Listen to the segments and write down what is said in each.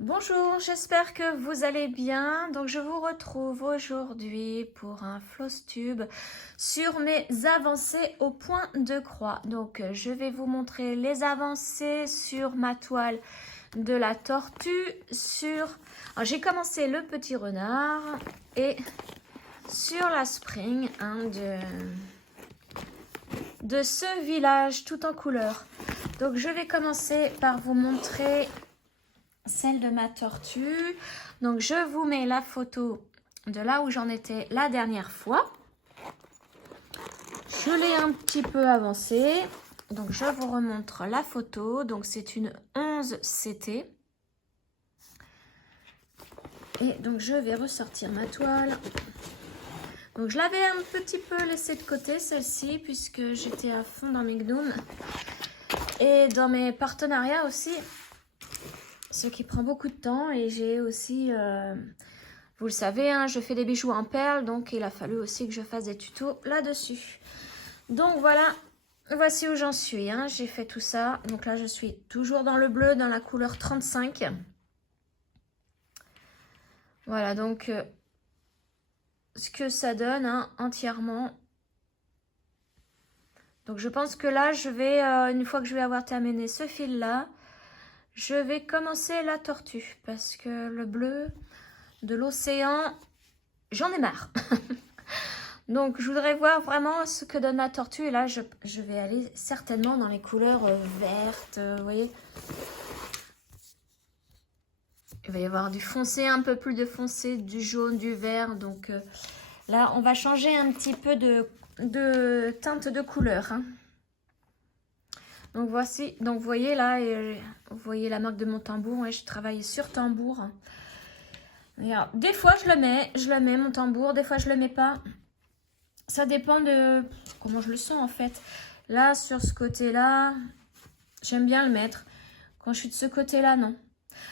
Bonjour, j'espère que vous allez bien. Donc je vous retrouve aujourd'hui pour un floss tube sur mes avancées au point de croix. Donc je vais vous montrer les avancées sur ma toile de la tortue Alors, j'ai commencé le petit renard et sur la spring de ce village tout en couleur. Donc je vais commencer par vous montrer celle de ma tortue. Donc je vous mets la photo de là où j'en étais la dernière fois. Je l'ai un petit peu avancée. Donc je vous remontre la photo. Donc c'est une 11 CT. Et donc je vais ressortir ma toile. Donc je l'avais un petit peu laissée de côté celle-ci puisque j'étais à fond dans mes gnomes. Et dans mes partenariats aussi. Ce qui prend beaucoup de temps et j'ai aussi, vous le savez, hein, je fais des bijoux en perles, donc il a fallu aussi que je fasse des tutos là-dessus. Donc voilà, voici où j'en suis, hein. J'ai fait tout ça. Donc là, je suis toujours dans le bleu, dans la couleur 35. Voilà, donc ce que ça donne, hein, entièrement. Donc je pense que là, je vais, une fois que je vais avoir terminé ce fil-là, je vais commencer la tortue parce que le bleu de l'océan, j'en ai marre. Donc je voudrais voir vraiment ce que donne la tortue et là je vais aller certainement dans les couleurs vertes, vous voyez. Il va y avoir du foncé, un peu plus de foncé, du jaune, du vert. Donc là on va changer un petit peu de teinte de couleur, hein. Donc voici, donc vous voyez là, vous voyez la marque de mon tambour, ouais, je travaille sur tambour. Et alors, des fois je le mets mon tambour, des fois je le mets pas. Ça dépend de comment je le sens en fait. Là sur ce côté là, j'aime bien le mettre. Quand je suis de ce côté là, non.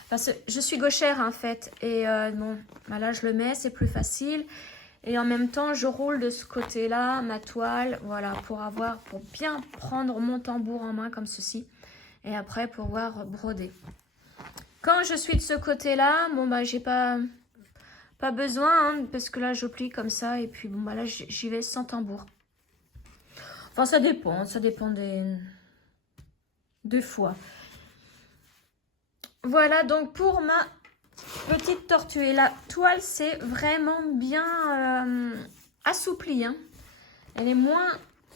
Parce que je suis gauchère en fait. Et bon, bah là je le mets, c'est plus facile. Et en même temps, je roule de ce côté-là ma toile, voilà, pour bien prendre mon tambour en main comme ceci. Et après, pouvoir broder. Quand je suis de ce côté-là, bon, bah, j'ai pas besoin, hein, parce que là, je plie comme ça. Et puis, bon, bah, là, j'y vais sans tambour. Enfin, ça dépend des fois. Voilà, donc pour ma petite tortue. Et la toile, c'est vraiment bien assouplie, hein. Elle est moins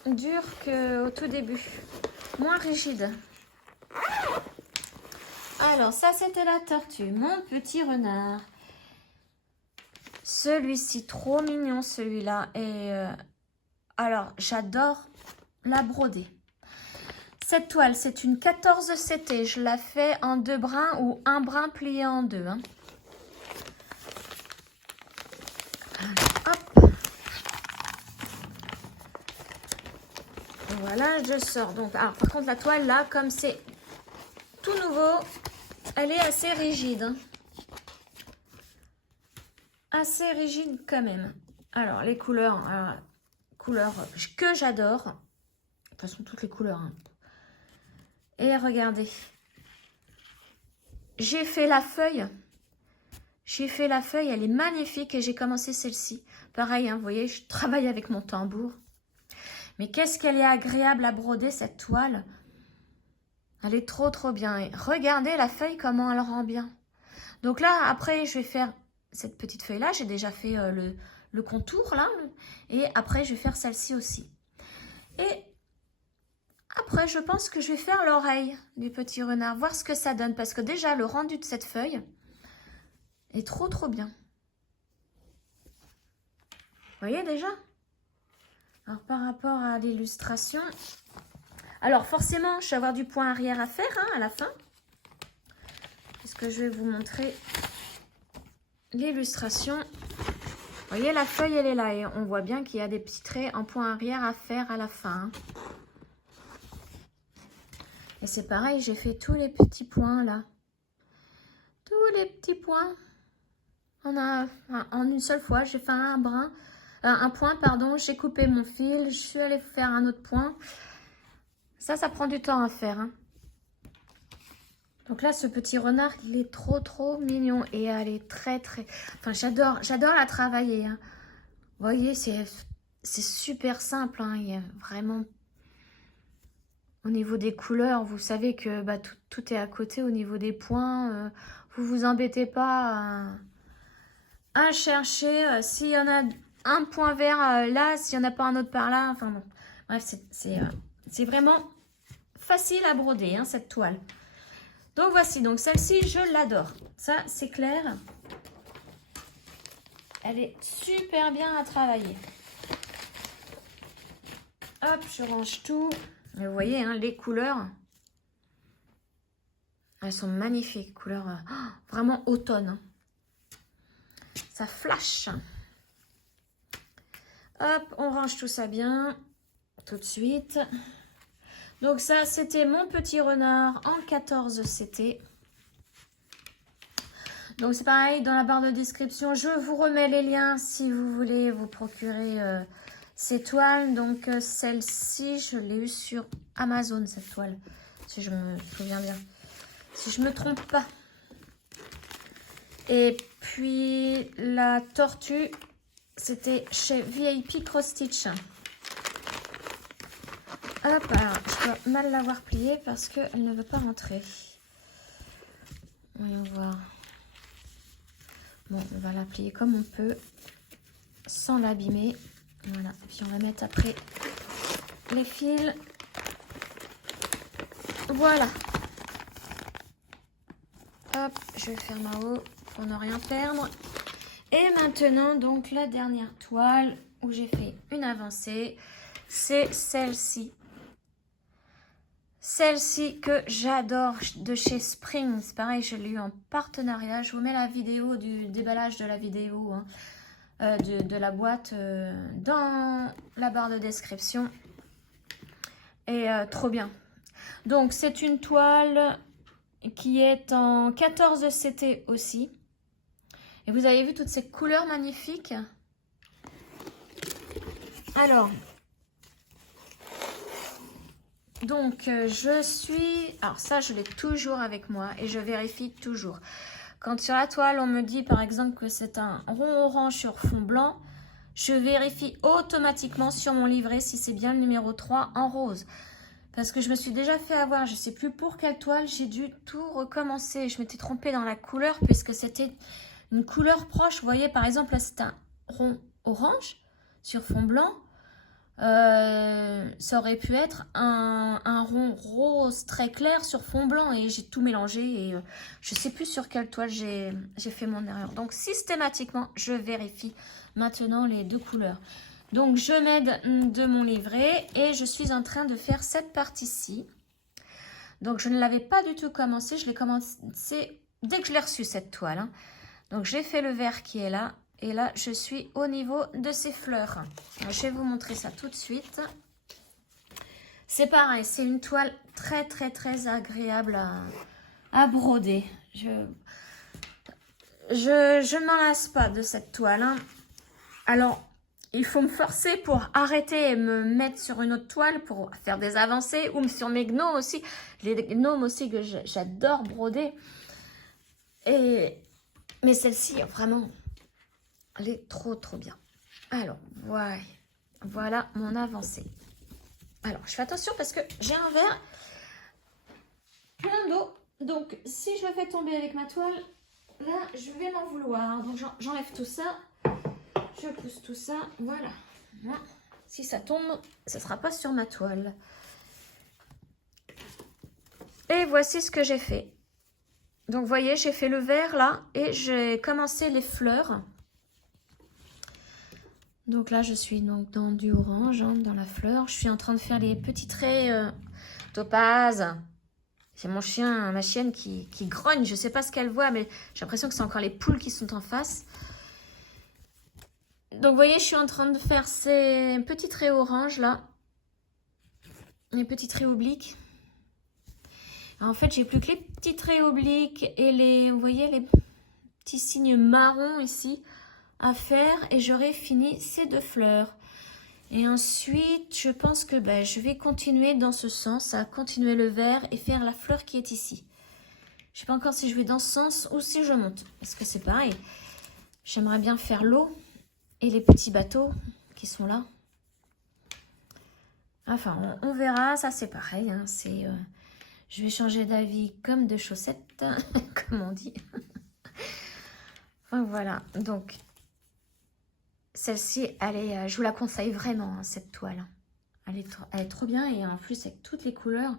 dure qu'au tout début. Moins rigide. Alors, ça, c'était la tortue. Mon petit renard. Celui-ci, trop mignon, celui-là. Et alors, j'adore la broder. Cette toile, c'est une 14 CT. Je la fais en 2 brins ou un brin plié en 2, hein. Hop. Voilà, je sors. Donc, alors, par contre, la toile, là, comme c'est tout nouveau, elle est assez rigide, hein. Assez rigide quand même. Alors, les couleurs, couleurs que j'adore. De toute façon, toutes les couleurs, hein. Et regardez. J'ai fait la feuille. Elle est magnifique et j'ai commencé celle-ci. Pareil, hein, vous voyez, je travaille avec mon tambour. Mais qu'est-ce qu'elle est agréable à broder, cette toile. Elle est trop, trop bien. Et regardez la feuille, comment elle rend bien. Donc là, après, je vais faire cette petite feuille-là. J'ai déjà fait le contour, là. Et après, je vais faire celle-ci aussi. Et après, je pense que je vais faire l'oreille du petit renard. Voir ce que ça donne. Parce que déjà, le rendu de cette feuille est trop, trop bien. Vous voyez déjà? Alors, par rapport à l'illustration... Alors, forcément, je vais avoir du point arrière à faire, hein, à la fin. Parce que je vais vous montrer l'illustration. Vous voyez, la feuille, elle est là. Et on voit bien qu'il y a des petits traits en point arrière à faire à la fin, hein. Et c'est pareil, j'ai fait tous les petits points, là. Tous les petits points. En une seule fois, j'ai fait un point, pardon. J'ai coupé mon fil. Je suis allée faire un autre point. Ça prend du temps à faire, hein. Donc là, ce petit renard, il est trop mignon. Et elle est très... Enfin, j'adore la travailler. Hein. Vous voyez, c'est super simple. Hein. Il y a vraiment... Au niveau des couleurs, vous savez que bah, tout est à côté au niveau des points. Vous vous embêtez pas à chercher. S'il y en a un point vert là, s'il n'y en a pas un autre par là. Enfin bon, bref, c'est vraiment facile à broder, hein, cette toile. Donc voici, donc celle-ci, je l'adore. Ça, c'est clair. Elle est super bien à travailler. Hop, je range tout. Et vous voyez, hein, les couleurs, elles sont magnifiques. Couleurs vraiment automne. Hein. Ça flash. Hop, on range tout ça bien. Tout de suite. Donc ça, c'était mon petit renard en 14 CT. Donc c'est pareil, dans la barre de description, je vous remets les liens si vous voulez vous procurer ces toiles. Donc celle-ci, je l'ai eue sur Amazon, cette toile, si je me souviens bien. Si je ne me trompe pas. Et puis la tortue, c'était chez VIP Cross Stitch. Hop, alors je dois mal l'avoir pliée parce qu'elle ne veut pas rentrer. Voyons voir. Bon, on va la plier comme on peut, sans l'abîmer. Voilà, et puis on va mettre après les fils. Voilà. Hop, je vais faire ma haut pour ne rien perdre. Et maintenant, donc, la dernière toile où j'ai fait une avancée, c'est celle-ci. Celle-ci que j'adore de chez Spring. C'est pareil, je l'ai eu en partenariat. Je vous mets la vidéo du déballage de la vidéo, hein, de la boîte dans la barre de description. Et trop bien. Donc, c'est une toile qui est en 14 CT aussi. Et vous avez vu toutes ces couleurs magnifiques. Alors... Donc, je suis... Alors ça, je l'ai toujours avec moi et je vérifie toujours. Quand sur la toile, on me dit par exemple que c'est un rond orange sur fond blanc, je vérifie automatiquement sur mon livret si c'est bien le numéro 3 en rose. Parce que je me suis déjà fait avoir, je ne sais plus pour quelle toile, j'ai dû tout recommencer. Je m'étais trompée dans la couleur puisque c'était une couleur proche. Vous voyez, par exemple, là, c'est un rond orange sur fond blanc. Ça aurait pu être un rond rose très clair sur fond blanc et j'ai tout mélangé et je sais plus sur quelle toile j'ai fait mon erreur. Donc systématiquement je vérifie maintenant les deux couleurs. Donc je m'aide de mon livret et je suis en train de faire cette partie-ci. Donc je ne l'avais pas du tout commencé, je l'ai commencé dès que je l'ai reçu cette toile. Hein. Donc j'ai fait le vert qui est là. Et là, je suis au niveau de ces fleurs. Alors, je vais vous montrer ça tout de suite. C'est pareil, c'est une toile très agréable à broder. Je ne m'en lasse pas de cette toile. Hein. Alors, il faut me forcer pour arrêter et me mettre sur une autre toile pour faire des avancées. Ou sur mes gnomes aussi. Les gnomes aussi que j'adore broder. Mais celle-ci, vraiment... Elle est trop bien. Alors, voilà mon avancée. Alors, je fais attention parce que j'ai un verre plein d'eau. Donc, si je le fais tomber avec ma toile, là, je vais m'en vouloir. Donc, j'enlève tout ça. Je pousse tout ça. Voilà. Si ça tombe, ça ne sera pas sur ma toile. Et voici ce que j'ai fait. Donc, vous voyez, j'ai fait le vert là et j'ai commencé les fleurs. Donc là, je suis donc dans du orange, hein, dans la fleur. Je suis en train de faire les petits traits topaz. C'est mon chien, ma chienne qui grogne. Je ne sais pas ce qu'elle voit, mais j'ai l'impression que c'est encore les poules qui sont en face. Donc, vous voyez, je suis en train de faire ces petits traits orange, là. Les petits traits obliques. En fait, j'ai plus que les petits traits obliques et les, vous voyez, les petits signes marrons ici à faire et j'aurai fini ces deux fleurs. Et ensuite, je pense que je vais continuer dans ce sens, à continuer le vert et faire la fleur qui est ici. Je sais pas encore si je vais dans ce sens ou si je monte. Parce que c'est pareil. J'aimerais bien faire l'eau et les petits bateaux qui sont là. Enfin, on verra. Ça, c'est pareil. Hein, je vais changer d'avis comme de chaussettes, comme on dit. Enfin, voilà. Donc, celle-ci, je vous la conseille vraiment, hein, cette toile. Elle est trop bien. Et en plus, avec toutes les couleurs...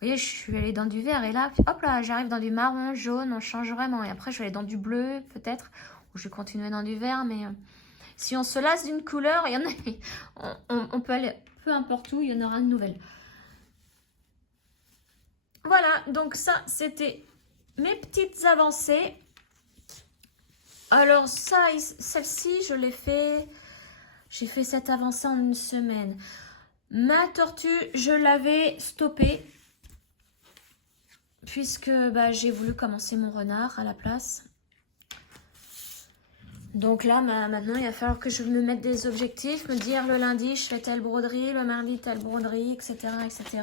Vous voyez, je suis allée dans du vert et là, hop là, j'arrive dans du marron, jaune, on change vraiment. Et après, je vais aller dans du bleu, peut-être, ou je vais continuer dans du vert. Mais si on se lasse d'une couleur, il y en a, on peut aller peu importe où, il y en aura une nouvelle. Voilà, donc ça, c'était mes petites avancées. Alors ça, celle-ci, je l'ai fait, j'ai fait cette avancée en une semaine. Ma tortue, je l'avais stoppée. Puisque j'ai voulu commencer mon renard à la place. Donc là, maintenant, il va falloir que je me mette des objectifs, me dire le lundi, je fais telle broderie, le mardi, telle broderie, etc. etc.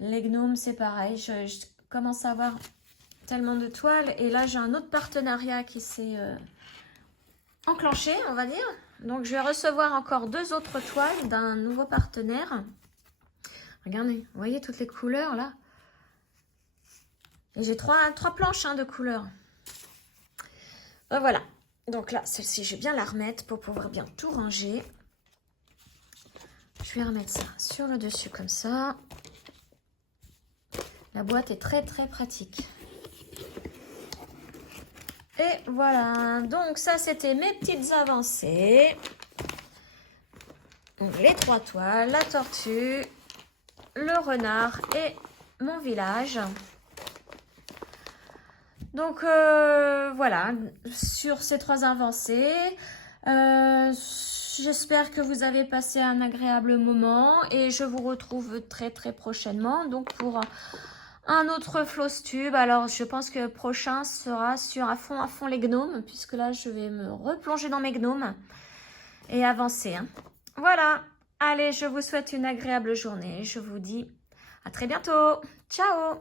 Les gnomes, c'est pareil. Je commence à avoir tellement de toiles. Et là, j'ai un autre partenariat qui s'est enclenché, on va dire. Donc, je vais recevoir encore 2 autres toiles d'un nouveau partenaire. Regardez, vous voyez toutes les couleurs là? Et j'ai 3 planches de couleurs. Voilà. Donc là, celle-ci, je vais bien la remettre pour pouvoir bien tout ranger. Je vais remettre ça sur le dessus comme ça. La boîte est très très pratique. Et voilà. Donc ça, c'était mes petites avancées. Donc, les 3 toiles, la tortue, le renard et mon village. Donc voilà, sur ces 3 avancées, j'espère que vous avez passé un agréable moment et je vous retrouve très très prochainement donc pour un autre floss tube. Alors je pense que prochain sera sur à fond les gnomes puisque là je vais me replonger dans mes gnomes et avancer. Hein. Voilà, allez, je vous souhaite une agréable journée. Je vous dis à très bientôt. Ciao!